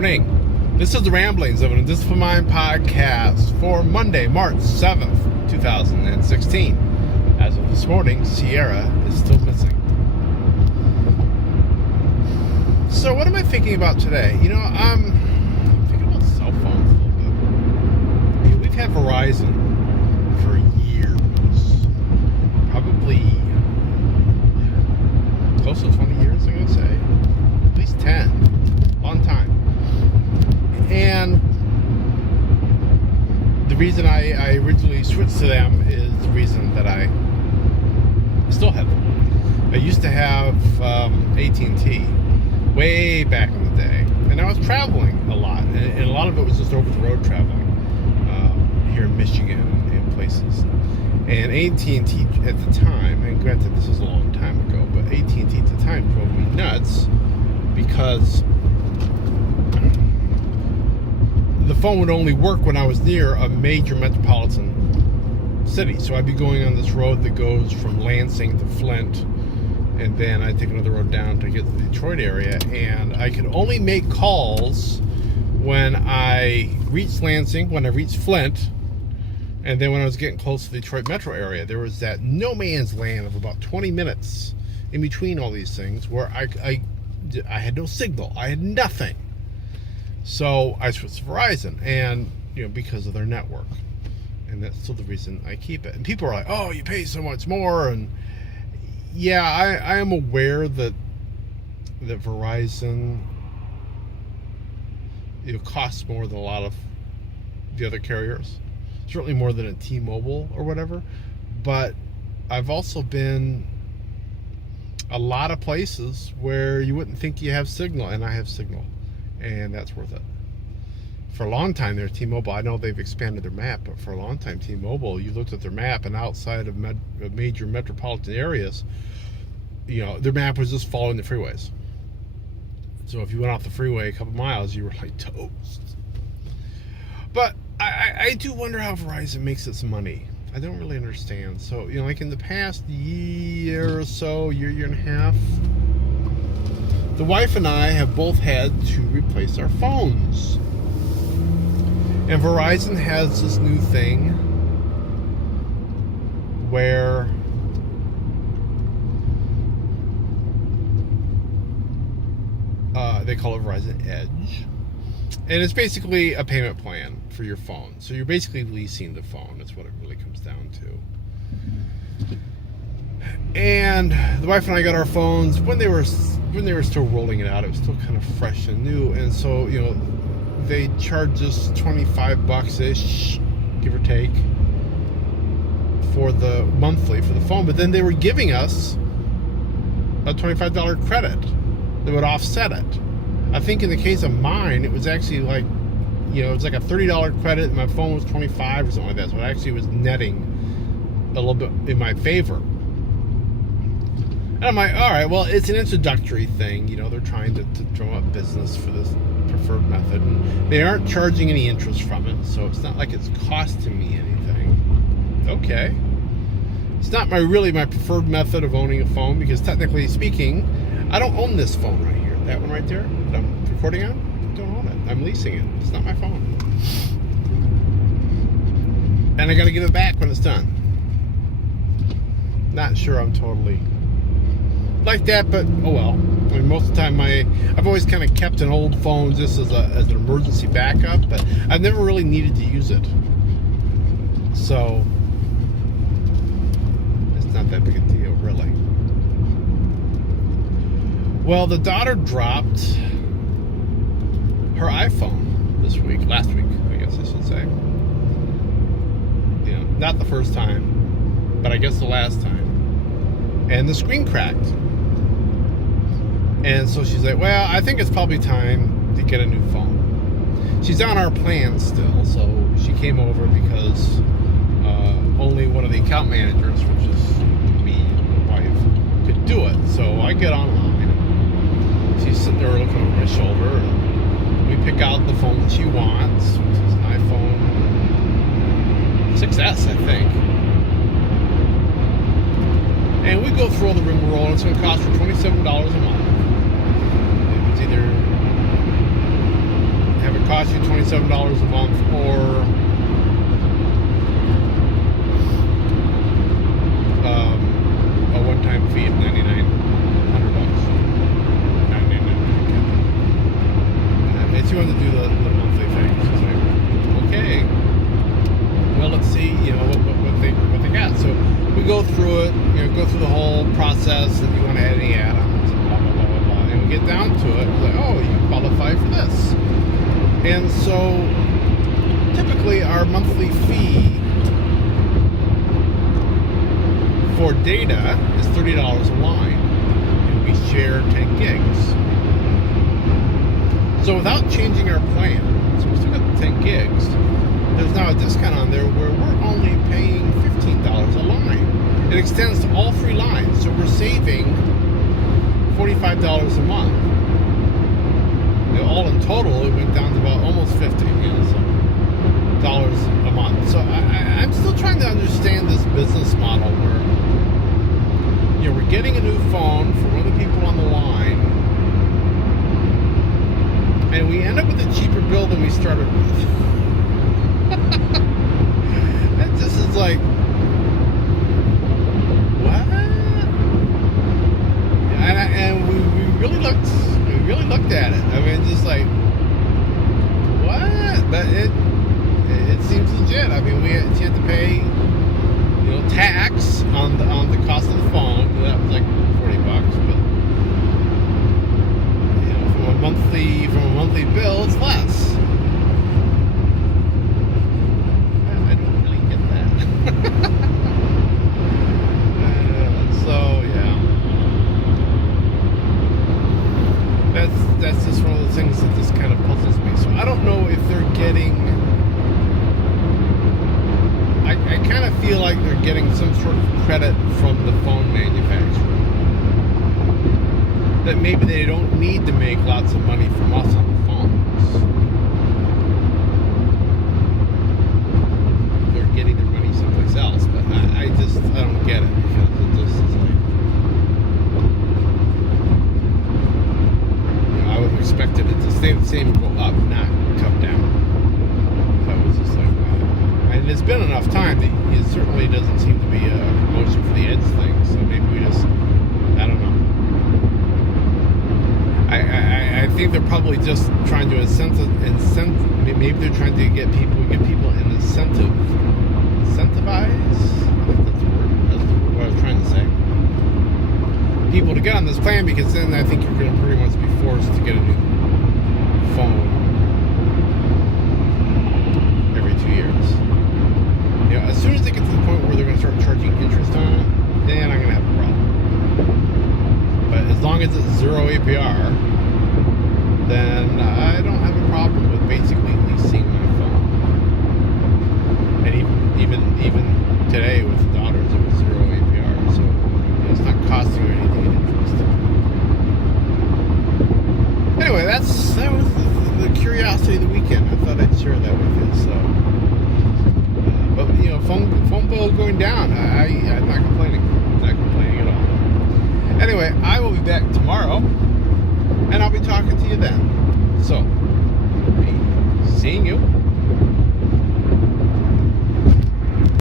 morning. This is the Ramblings of an Indisciplined Mind podcast for Monday, March 7th, 2016. As of this morning, Sierra is still missing. So what am I thinking about today? I'm thinking about cell phones a little bit. We've had Verizon for years. Probably close to 20 years, I'm going to say. At least 10. Long time. And the reason I originally switched to them is the reason that I still have them. I used to have AT&T way back in the day, and I was traveling a lot, and a lot of it was just over the road traveling here in Michigan and places. And AT&T at the time, and granted this was a long time ago, but AT&T at the time drove me nuts because the phone would only work when I was near a major metropolitan city. So I'd be going on this road that goes from Lansing to Flint, and then I'd take another road down to get to the Detroit area, and I could only make calls when I reached Lansing, when I reached Flint, and then when I was getting close to the Detroit metro area. There was that no man's land of about 20 minutes in between all these things where I had no signal. I had nothing. So I switched to Verizon, and because of their network, and that's still the reason I keep it. And people are like, "Oh, you pay so much more," and yeah, I am aware that Verizon costs more than a lot of the other carriers, certainly more than a T-Mobile or whatever. But I've also been a lot of places where you wouldn't think you have signal, and I have signal. And that's worth it. For a long time there, T-Mobile, I know they've expanded their map, but for a long time, T-Mobile, you looked at their map, and outside of major metropolitan areas, their map was just following the freeways. So if you went off the freeway a couple miles, you were like toast. But I do wonder how Verizon makes its money. I don't really understand. So, like in the past year or so, year and a half, the wife and I have both had to replace our phones. And Verizon has this new thing where they call it Verizon Edge. And it's basically a payment plan for your phone. So you're basically leasing the phone. That's what it really comes down to. And the wife and I got our phones when they were still rolling it out. It was still kind of fresh and new, and so they charged us $25-ish, give or take, for the monthly for the phone. But then they were giving us a $25 credit that would offset it. I think in the case of mine, it was actually like, it was like a $30 credit, and my phone was $25 or something like that. So it actually was netting a little bit in my favor. And I'm like, all right, well, it's an introductory thing. They're trying to drum up business for this preferred method. And they aren't charging any interest from it, so it's not like it's costing me anything. Okay. It's not really my preferred method of owning a phone, because technically speaking, I don't own this phone right here. That one right there that I'm recording on, I don't own it. I'm leasing it. It's not my phone. And I got to give it back when it's done. Not sure I'm totally like that, but oh well. I mean, most of the time I've always kind of kept an old phone just as an emergency backup, but I've never really needed to use it. So it's not that big a deal, really. Well, the daughter dropped her iPhone last week, I guess I should say. Not the first time, but I guess the last time. And the screen cracked. And so she's like, well, I think it's probably time to get a new phone. She's on our plan still, so she came over because only one of the account managers, which is me and my wife, could do it. So I get online. She's sitting there looking over my shoulder, and we pick out the phone that she wants, which is an iPhone 6S, I think. And we go through all the rigmarole, and it's going to cost her $27 a month. It's either cost you $27 a month, or a one-time fee of $9,900. If you want to do the monthly thing, it's just like, okay, well, let's see, what they got. So we go through it, go through the whole process, and you want to add any add-ons, and blah blah blah blah blah. And we get down to it, it's like, oh, you qualify for this. And so typically our monthly fee for data is $30 a line, and we share 10 gigs. So without changing our plan, so we still got the 10 gigs, there's now a discount on there where we're only paying $15 a line. It extends to all 3 lines, so we're saving $45 a month. All in total, it went down to about almost $50 dollars a month. So I'm still trying to understand this business model where we're getting a new phone for one of the people on the line, and we end up with a cheaper bill than we started with. That just is like, what? And we really looked at it. I mean, just like, what? But it seems legit. I mean, you had to pay, tax on the cost of the phone. That was like $40, but from a monthly bill, it's less. I don't really get that. So yeah, that's just one of the things that just kind of puzzles me. So I don't know if they're getting. I kind of feel like they're getting some sort of credit from the phone manufacturer. That maybe they don't need to make lots of money from us on the phones. They're getting their money someplace else, but I don't get it, because it just is like, I would have expected it to stay the same and go up, not come down. That was just like, and it's been enough time that it certainly doesn't seem to be a promotion for the Edge thing, so maybe we just, I don't know. I think they're probably just trying to maybe they're trying to get people incentivize. I think that's what I was trying to say. People to get on this plan, because then I think you're going to pretty much be forced to get a new phone every 2 years. As soon as they get to the point where they're going to start charging interest on it, then I'm going to have a problem. But as long as it's 0 APR, then I don't have a problem with basically leasing my phone. And even today with the daughters, it was 0 APR, so it's not costing you anything in interest. Anyway, that was the curiosity of the weekend. I thought I'd share that with you. So, but phone bill going down. I'm not complaining. Not complaining at all. Anyway, I will be back tomorrow, and I'll be talking to you then. So, seeing you.